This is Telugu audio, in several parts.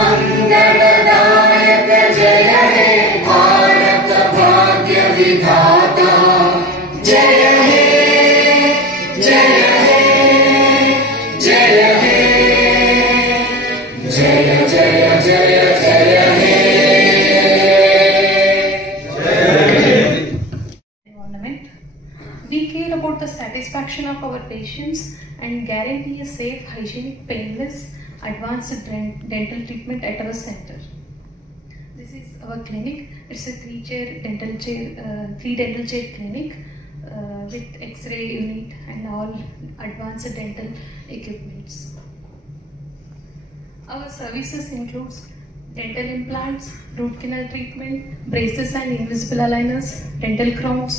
मंगलदायक जय हे भारत भाग्य विधाता जय हे जय हे जय हे जय जय जय जय हे We care about the satisfaction of our patients and guarantee a safe, hygienic, painless, advanced dental treatment at our center. This is our clinic. It's a three dental chair clinic with X-ray unit and all advanced dental equipments. Our services includes dental implants, root canal treatment, braces and invisible aligners, dental crowns,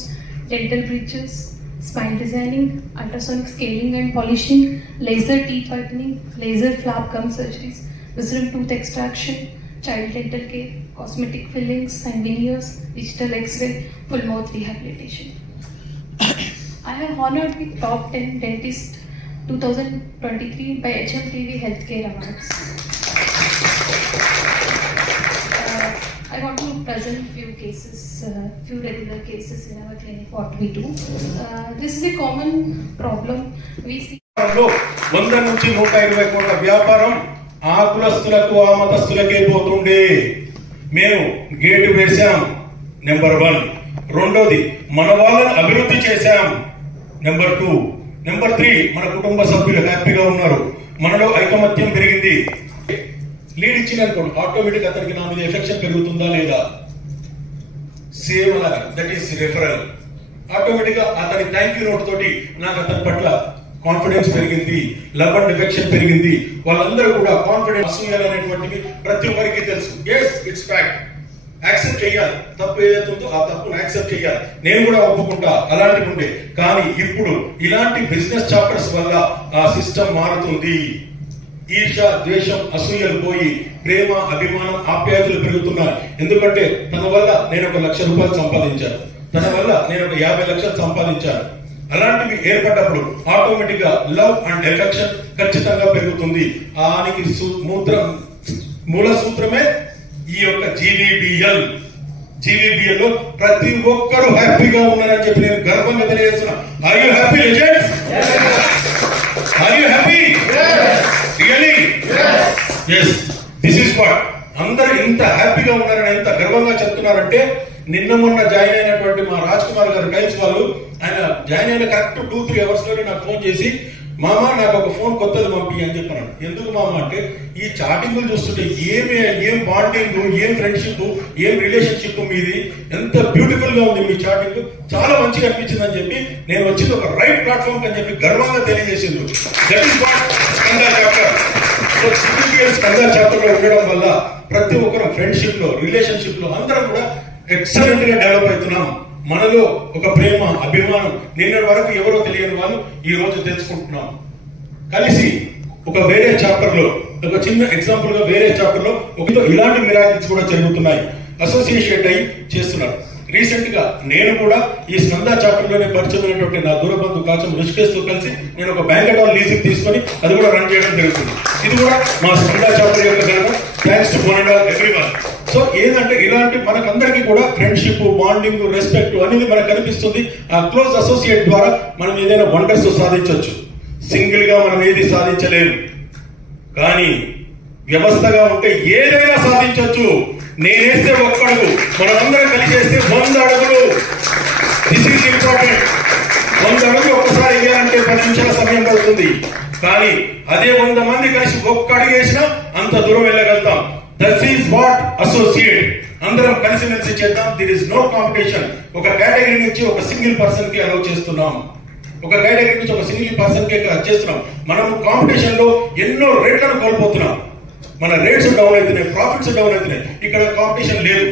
dental bridges, spine designing, ultrasonic scaling and polishing, laser teeth whitening, laser flap gum surgeries, wisdom tooth extraction, child dental care, cosmetic fillings and veneers, digital X-ray, full mouth rehabilitation. I have honored with top 10 dentist 2023 by HMTV Healthcare Awards. I want to present few cases, few regular cases in our clinic, what we do. This is a common problem we see. 100 నుంచి 120 కోట్ల వ్యాపారం ఆ కులస్తులకు ఆ మతస్థులకే పోతుండే. మేము గేటు వేశాం నెంబర్ 1. రెండోది మన వాళ్ళని అభివృద్ధి చేశాం నెంబర్ 2. నెంబర్ 3 మన కుటుంబ సభ్యులు హ్యాపీగా ఉన్నారు, మనలో ఐకమత్యం పెరిగింది. లీడ్ ఇచ్చిననుకోండి ఆటోమేటిక్ అతనికి నా మీద ఎఫెక్షన్ పెరుగుతుందా లేదా, సేమ్ అలాగా, దట్ ఈస్ రెఫరల్. ఆటోమేటిక్ గా అతని థ్యాంక్ యూ నోట్ తోటి నాకు అతని పట్ల కాన్ఫిడెన్స్ పెరిగింది, లవ్ అండ్ ఎఫెక్షన్ పెరిగింది. వాళ్ళందరూ కూడా కాన్ఫిడెన్స్ అసూయాలనేటువంటివి ప్రతి ఒక్కరికి తెలుసు. Yes, it's fact. యాక్సెప్ట్ చేయాలి, తప్పు ఏదైతే ఉందో ఆ తప్పును యాక్సెప్ట్ చేయాలి. నేను కూడా ఒప్పుకుంటా అలాంటివి ఉండే. కానీ ఇప్పుడు ఇలాంటి బిజినెస్ చాప్టర్స్ వల్ల ఆ సిస్టమ్ మారుతుంది. ఈర్ష, ద్వేషం, అసూయలు పోయి ప్రేమ, అభిమానం, ఆప్యాయతలు పెరుగుతున్నాయి. ఎందుకంటే తన వల్ల నేను 1 లక్ష రూపాయలు సంపాదించాను, తన వల్ల నేను 50 లక్షలు సంపాదించాను. అలాంటివి ఏర్పడ్డప్పుడు ఆటోమేటిక్ గా లవ్ అండ్ ఎఫెక్షన్ ఖచ్చితంగా పెరుగుతుంది. దానికి మూల సూత్రమే ఈ యొక్క జీవీబీఎల్. జీవీబీఎల్ లో ప్రతి ఒక్కరూ హ్యాపీగా ఉన్నారని చెప్పి నేను గర్వంగా తెలియజేస్తున్నా. Are you happy legends? Are you happy? Really? yes, this is what. అందరూ ఇంత హ్యాపీగా ఉన్నారని ఎంత గర్వంగా చెప్తున్నారంటే, నిన్న మొన్న జాయిన్ అయినటువంటి మా రాజ్ కుమార్ గారు టైమ్స్ వాళ్ళు, ఆయన జాయిన్ అయిన కరెక్ట్ 2-3 అవర్స్ లోనే నాకు ఫోన్ చేసి, మామ నాకు ఒక ఫోన్ కొత్తది పంపి అని చెప్పాను. ఎందుకు మామ అంటే, ఈ చాటింగ్లు చూస్తుంటే ఏం బాండింగ్, ఏం ఫ్రెండ్షిప్, ఏం రిలేషన్షిప్ మీది, ఎంత బ్యూటిఫుల్ గా ఉంది మీ చాటింగ్, చాలా మంచిగా అనిపించింది అని చెప్పి నేను వచ్చింది ఒక రైట్ ప్లాట్ఫామ్ అని చెప్పి గర్వంగా తెలియజేసింది. That is what Skanda chapter. So Skanda chapter లో ఉండడం వల్ల ప్రతి ఒక్కరు ఫ్రెండ్షిప్ లో, రిలేషన్షిప్ లో అందరం కూడా ఎక్సలెంట్ గా డెవలప్ అవుతున్నాం. మనలో ఒక ప్రేమ, అభిమానం నిన్నటి వరకు ఎవరో తెలియని వాళ్ళు ఈ రోజు తెలుసుకుంటున్నాం. కలిసి ఒక వేరే చాప్టర్ లో, ఒక చిన్న ఎగ్జాంపుల్ గా వేరే చాప్టర్ లో ఇలాంటి మిరాకిల్స్ కూడా జరుగుతున్నాయి. అసోసియేట్ అయి చేస్తున్నారు. రీసెంట్ గా నేను కూడా ఈ స్కంద చాప్టర్ లోనే పరిచయమైనటువంటి నా దూరబంధు కాచం రుషికేష్ తో కలిసి నేను ఒక బ్యాంకెట్ హాల్ లీజింగ్ తీసుకొని అది కూడా రన్ చేయడం జరుగుతుంది. ఇది కూడా మా స్కంద చాప్టర్ యొక్క ఘనత. Thanks to one and all everyone. So ఏంటంటే ఇలాంటి మనకందరికీ కూడా ఫ్రెండ్షిప్, బాండింగ్, రెస్పెక్ట్ అనేది మనకు కనిపిస్తుంది. ఆ క్లోజ్ అసోసియేట్ ద్వారా మనం ఏదైనా వండర్స్ సాధించవచ్చు. సింగిల్ గా మనం ఏది సాధించలేము, కానీ వ్యవస్థగా ఉంటే ఏదైనా సాధించవచ్చు. నేనేస్తే 1 అడుగు, మనమందరం కలిసి వేస్తే 100 అడుగులు. This is important. 100 అడుగులు ఒక్కసారి వేయాలంటే 10 నిమిషాల సమయం పడుతుంది. కానీ అదే 100 మంది కలిసి 1 అడుగు వేసినా అంత దూరం వెళ్ళగలుగుతాం. That is what associate. అందరం కలిసి చేద్దాం. There is no competition. ఒక కేటగిరీ నుంచి ఒక సింగిల్ పర్సన్ కి అలౌ చేస్తున్నాం, ఒక కేటగిరీ నుంచి ఒక సింగిల్ పర్సన్ కి చేస్తున్నాం. మనం కాంపిటీషన్ లో ఎన్నో రేట్లను కోల్పోతున్నాం. మన రేట్స్ డౌన్ అవుతున్నాయి, ప్రాఫిట్స్ డౌన్ అవుతున్నాయి. ఇక్కడ కాంపిటీషన్ లేదు,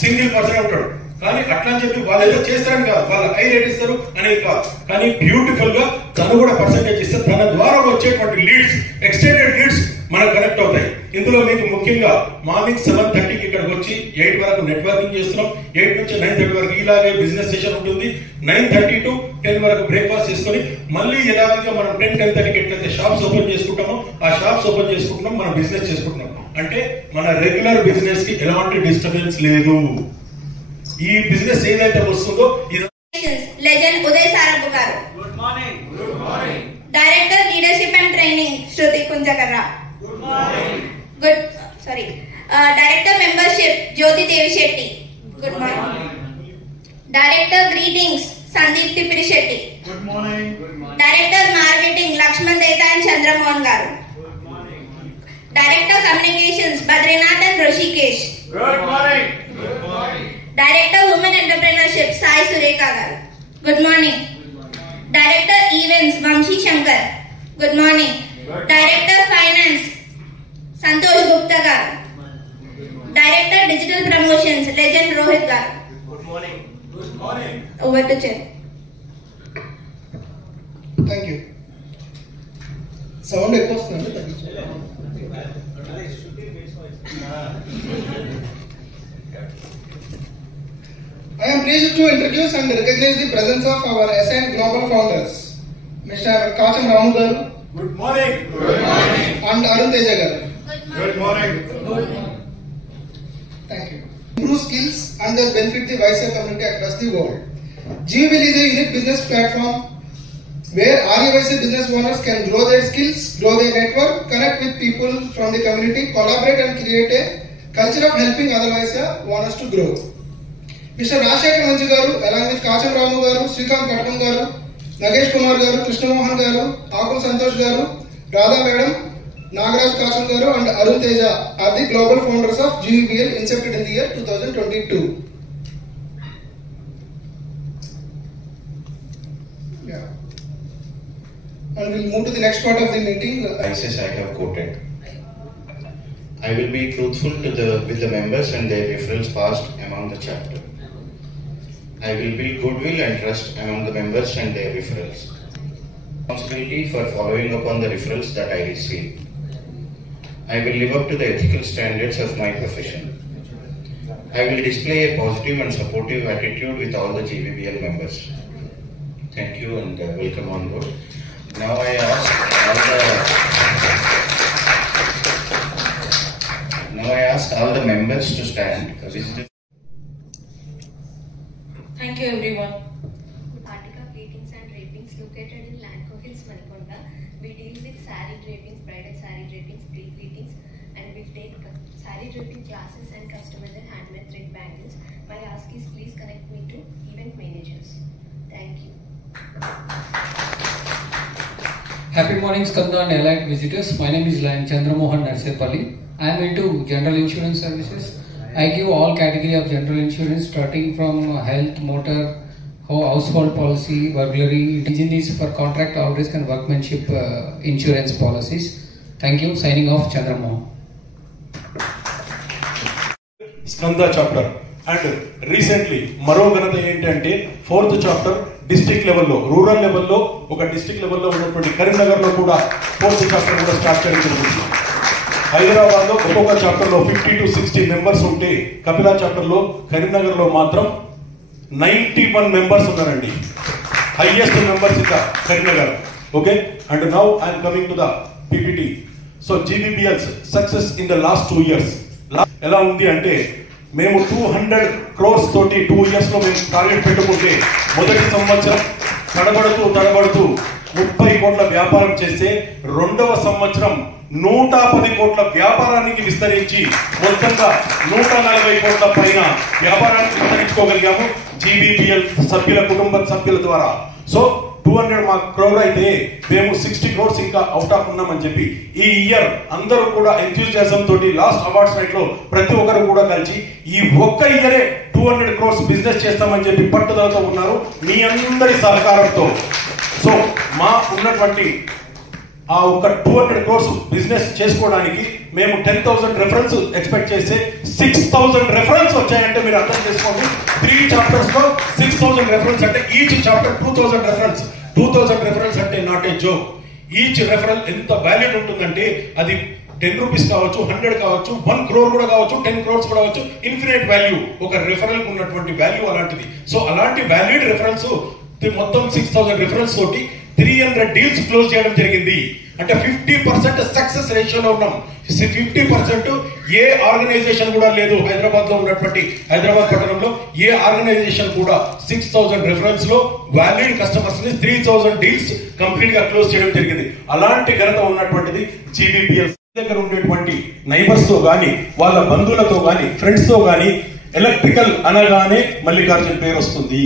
సింగిల్ పర్సన్ ఉంటాడు. కానీ అట్లా అని చెప్పి వాళ్ళు ఏదో చేస్తారని కాదు, వాళ్ళ హై రేట్ ఇస్తారు అనేది కాదు. కానీ బ్యూటిఫుల్ గా తను కూడా పర్సెంటేజ్ ఇస్తే తన ద్వారా వచ్చేటువంటి లీడ్స్, ఎక్స్టెండెడ్ లీడ్స్ మనకు కనెక్ట్ అవుతాయి. ఇందులో మీకు ముఖ్యంగా మార్నింగ్ 7:30కి ఇక్కడికి వచ్చి 8 వరకు నెట్వర్కింగ్ చేస్తున్నాం. 8 నుంచి 9:30 వరకు ఇలాగే బిజినెస్ సెషన్ ఉంటుంది. 9:30 to 10 వరకు బ్రేక్ఫాస్ట్ చేసుకొని మళ్ళీ యథావిధిగా మనం 10-10:30కి ఎట్లయితే షాప్స్ ఓపెన్ చేసుకుంటామో ఆ షాప్స్ ఓపెన్ చేసుకుంటున్నాం, మనం బిజినెస్ చేసుకుంటున్నాం. అంటే మన రెగ్యులర్ బిజినెస్ కి ఎలాంటి డిస్టర్బెన్స్ లేదు. ఈ బిజినెస్ ఏదైతే వస్తుందో legend Uday Sarapu garu. Good morning. Director leadership and training Shruti Kunjakarra. Director membership Jyothi Devi Shetty. Good morning. Director greetings Sandeep Tippiri Shetty. Good morning. Director marketing Lakshman Detha and Chandramohan garu. Director communications Badrinath and Rishikesh. Good morning. Director women entrepreneurship Sai Surekha garu. Good morning. Director events Vamshi Shankar. Good morning. Director finance Santosh Gupta garu. Director digital promotions legend Rohit garu. Good morning. Over to chair. Thank you. Sound ఎక్కువ వస్తుందండి, తగ్గించండి. I am pleased to introduce and recognize the presence of our SN Global founders, Mr. Kacham Ramu garu. Good morning. And Arun Teja garu. Good morning. Thank you. Improve skills and thus benefit the Vaisya community across the world. GVL is a unique business platform where Vaisya business owners can grow their skills, grow their network, connect with people from the community, collaborate and create a culture of helping other Vaisya owners to grow. Mr. Rashekar Manchi garu, along with Kacham Ramu garu, Srikanth Katkam garu, Nagesh Kumar garu, Krishna Mohan garu, Akul Santosh garu, Radha Madam, Nagaraj Kacham garu and Arun Teja are the global founders of GVBL incepted in the year 2022. Yeah. And we'll move to the next part of the meeting. Prices I have quoted. I will be truthful with the members and their referrals passed among the chapter. I will build goodwill and trust among the members and their referrals. Responsibility for following up on the referrals that I receive. I will live up to the ethical standards of my profession. I will display a positive and supportive attitude with all the GVBL members. Thank you and welcome on board. Now I ask all the members to stand. Thank you everyone. Artica Platings and Drapings located in Lanco Hills, Manikonda. We deal with saree drapings, bridal saree drapings, pre-greetings, and we take saree draping classes and customized handmade thread bangles. My ask is please connect me to event managers. Thank you. Happy morning, Skanda and allied visitors. My name is Lion Chandramohan Narsepalli. I am into general insurance services. I give all category of general insurance starting from health, motor, household policy, burglary, indigenous for contract, outrisk and workmanship insurance policies. Thank you. Signing off, Chandramohan. Skanda chapter. And recently మరో ఘనత ఏంటంటే 4th చాప్టర్ డిస్ట్రిక్ట్ లెవెల్లో, రూరల్ లెవెల్లో, ఒక డిస్ట్రిక్ట్ లెవెల్లో ఉన్నటువంటి కరీంనగర్ లో కూడా 4th చాప్టర్ కూడా స్టార్ట్ చేయడం జరిగింది. హైదరాబాద్ లో ఒక్కొక్క చాప్టర్ లో 50 to 60 మెంబర్స్ ఉంటే కపిలా చాప్టర్ లో కరీంనగర్ లో మాత్రం 91 మెంబర్స్ ఉన్నారండి. హైయెస్ట్ మెంబర్స్ ఇక Karimnagar. Okay, and now I'm coming to the PPT. So GVBL's success in the last 2 years ఎలా ఉంది అంటే, మేము 200 crores తోటి 2 years లో మేము టార్గెట్ పెట్టుకుంటే మొదటి సంవత్సరం తడబడుతూ 30 కోట్ల వ్యాపారం చేస్తే రెండవ సంవత్సరం 110 కోట్ల వ్యాపారానికి విస్తరించి మొత్తంగా 140 కోట్ల పైన వ్యాపారానికి విస్తరించుకోగలిగాము GVBL సభ్యుల కుటుంబ సభ్యుల ద్వారా. సో 200 crore అయితే మేము 60 crores ఇంకా అవుట్ ఆఫ్ ఉన్నామని చెప్పి ఈ ఇయర్ అందరూ కూడా ఎంథూజియాజం తోటి లాస్ట్ అవార్డ్స్ నైట్ లో ప్రతి ఒక్కరు కూడా కలిసి ఈ ఒక్క ఇయరే 200 crores బిజినెస్ చేస్తామని చెప్పి పట్టుదలతో ఉన్నారు మీ అందరి సహకారంతో. సో మా ఉన్నటువంటి ఆ ఒక 200 crores బిజినెస్ చేసుకోవడానికి మేము 10,000 రెఫరెన్స్ ఎక్స్పెక్ట్ చేస్తే 6,000 రెఫరెన్స్ వచ్చాయంటే మీరు అర్థం చేసుకోండి. 3 చాప్టర్స్ లో 6,000 రెఫరెన్స్ అంటే ఈచ్ చాప్టర్ 2,000 రెఫరెన్స్. 2,000 రెఫరెన్స్ అంటే not a joke. Each referral ఎంత వాల్యూడ్ ఉంటుందంటే అది 10 రూపీస్ కావచ్చు, 100 కావచ్చు, 1 crore కూడా కావచ్చు, 10 crores కూడా కావచ్చు. ఇన్ఫినిట్ వాల్యూ, ఒక రెఫరల్ ఉన్నటువంటి వాల్యూ అలాంటిది. సో అలాంటి వాల్యూడ్ రెఫరల్స్ మొత్తం 6000 రెఫరల్స్ తోటి 300 డీల్స్ క్లోజ్ చేయడం జరిగింది. అంటే 50% సక్సెస్ రేషియోలో ఉన్నాం. 50% ఏ ఆర్గనైజేషన్ కూడా లేదు హైదరాబాద్ లో ఉన్నటువంటి, హైదరాబాద్ పట్టణంలో ఏ ఆర్గనైజేషన్ కూడా 6000 రెఫరెన్స్ లో వాల్యూడ్ కస్టమర్స్ ని 3000 డీల్స్ కంప్లీట్ గా క్లోజ్ చేయడం జరిగింది. అలాంటి ఘనత ఉన్నటువంటిది జీబీపీఎల్ దగ్గర ఉండేటువంటి నైబర్స్ తో గానీ, వాళ్ళ బంధువులతో గానీ, ఫ్రెండ్స్ తో గానీ, ఎలక్ట్రికల్ అనగానే మల్లికార్జున్ పేరు వస్తుంది,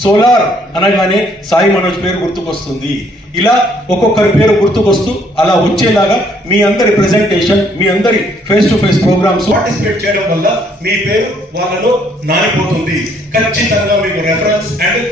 సోలార్ అనగానే సాయి మనోజ్ పేరు గుర్తుకొస్తుంది. ఇలా ఒక్కొక్కరి పేరు గుర్తుకొస్తూ అలా వచ్చేలాగా మీ అందరి ప్రెజెంటేషన్, మీ అందరి face to face programmes participate చేయడం వల్ల మీ పేరు వాళ్ళలో నానిపోతుంది. ఖచ్చితంగా మీకు రెఫరెన్స్ అండ్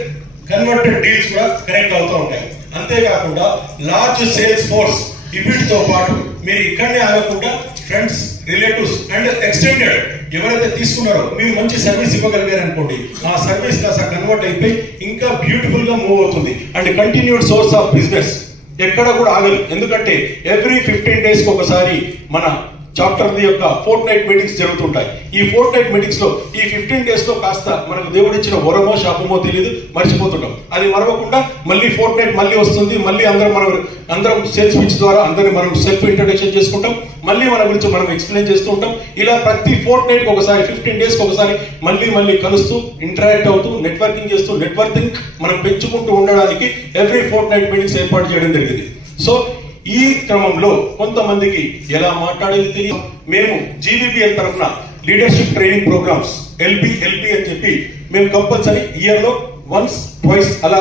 కన్వర్టెడ్ డీల్స్ కూడా కనెక్ట్ అవుతూ ఉంటాయి. అంతేకాకుండా లార్జ్ సేల్స్ ఫోర్స్, వీటితో పాటు మీరు ఇక్కడనే ఆగకుండా ఫ్రెండ్స్, రిలేటివ్స్ అండ్ ఎక్స్టెండెడ్ ఎవరైతే తీసుకున్నారో మీరు మంచి సర్వీస్ ఇవ్వగలిగారు అనుకోండి, ఆ సర్వీస్ కాస్త కన్వర్ట్ అయిపోయి ఇంకా బ్యూటిఫుల్ గా మూవ్ అవుతుంది. And continued source of business ఎక్కడ కూడా ఆగదు. ఎందుకంటే ఎవ్రీ 15 days ఒకసారి మన చాప్టర్ యొక్క ఫోర్ట్ నైట్ మీటింగ్స్ జరుగుతుంటాయి. ఈ ఫోర్ట్ నైట్ మీటింగ్స్ లో ఈ 15 days లో కాస్త మనకు దేవుడు ఇచ్చిన వరమో శాపమో తెలియదు, మర్చిపోతుంటాం. అది మరవకుండా మళ్ళీ ఫోర్ట్ నైట్ మళ్ళీ వస్తుంది. మళ్ళీ అందరం సేల్స్ పిచ్ ద్వారా అందరిని మనం సెల్ఫ్ ఇంట్రడక్షన్ చేసుకుంటాం. మళ్ళీ మన గురించి మనం ఎక్స్ప్లెయిన్ చేస్తూ ఉంటాం. ఇలా ప్రతి ఫోర్ట్ నైట్ ఒకసారి, 15 days ఒకసారి మళ్ళీ కలుస్తూ, ఇంటరాక్ట్ అవుతూ, నెట్వర్కింగ్ చేస్తూ, నెట్వర్కింగ్ మనం పెంచుకుంటూ ఉండడానికి ఎవ్రీ ఫోర్ట్ నైట్ మీటింగ్స్ ఏర్పాటు చేయడం జరిగింది. సో ఈ క్రమంలో కొంతమందికి ఎలా మాట్లాడేది తెలియదు. మేము జీబీపీఎల్ తరఫున లీడర్షిప్ ట్రైనింగ్ ప్రోగ్రామ్స్ ఎల్బి అని చెప్పి మేము కంపల్సరీ ఇయర్ లో వన్స్ ట్వైస్ అలా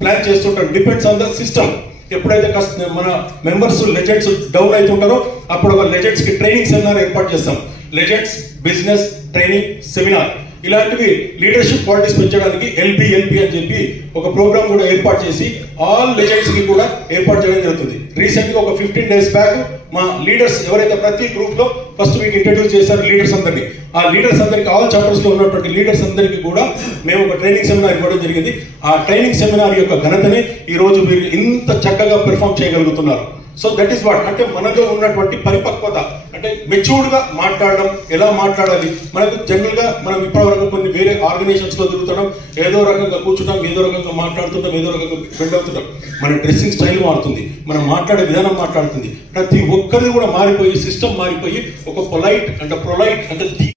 ప్లాన్ చేస్తుంటాం. Depends on the system. ఎప్పుడైతే మన మెంబర్స్ లెజెండ్స్ డౌన్ అవుతుంటారో అప్పుడు ఒక లెజెండ్స్ కి ట్రైనింగ్ సెమినార్ ఏర్పాటు చేస్తాం. లెజెండ్స్ బిజినెస్ ట్రైనింగ్ సెమినార్ ఇలాంటివి లీడర్షిప్ క్వాలిటీస్ పెంచడానికి ఎల్బి అని చెప్పి ఒక ప్రోగ్రామ్ కూడా ఏర్పాటు చేసి ఆల్ లెజెండ్స్ కి కూడా ఏర్పాటు చేయడం జరుగుతుంది. రీసెంట్ గా ఒక 15 days బ్యాక్ మా లీడర్స్ ఎవరైతే ప్రతి గ్రూప్ లో ఫస్ట్ వీక్ ఇంట్రడ్యూస్ చేశారు లీడర్స్ అందరినీ, ఆ లీడర్స్ అందరికి ఆల్ చాప్టర్స్ లో ఉన్నటువంటి లీడర్స్ అందరికీ కూడా మేము ఒక ట్రైనింగ్ సెమినార్ ఇవ్వడం జరిగింది. ఆ ట్రైనింగ్ సెమినార్ యొక్క ఘనతనే ఈ రోజు మీరు ఇంత చక్కగా పెర్ఫామ్ చేయగలుగుతున్నారు. సో దట్ ఈస్ వాట్, అంటే మనలో ఉన్నటువంటి పరిపక్వత, అంటే మెచ్యూర్డ్ గా మాట్లాడడం, ఎలా మాట్లాడాలి. మనకు జనరల్ గా మనం ఇప్పటివరకు కొన్ని వేరే ఆర్గనైజేషన్స్ లో తిరుగుతున్నాం, ఏదో రకంగా కూర్చుంటాం, ఏదో రకంగా మాట్లాడుతుంటాం, ఏదో రకంగా బెండ్ అవుతుంటాం. మన డ్రెస్సింగ్ స్టైల్ మారుతుంది, మనం మాట్లాడే విధానం మాట్లాడుతుంది. ప్రతి ఒక్కరిది కూడా మారిపోయి, సిస్టమ్ మారిపోయి ఒక పొలైట్ అంటే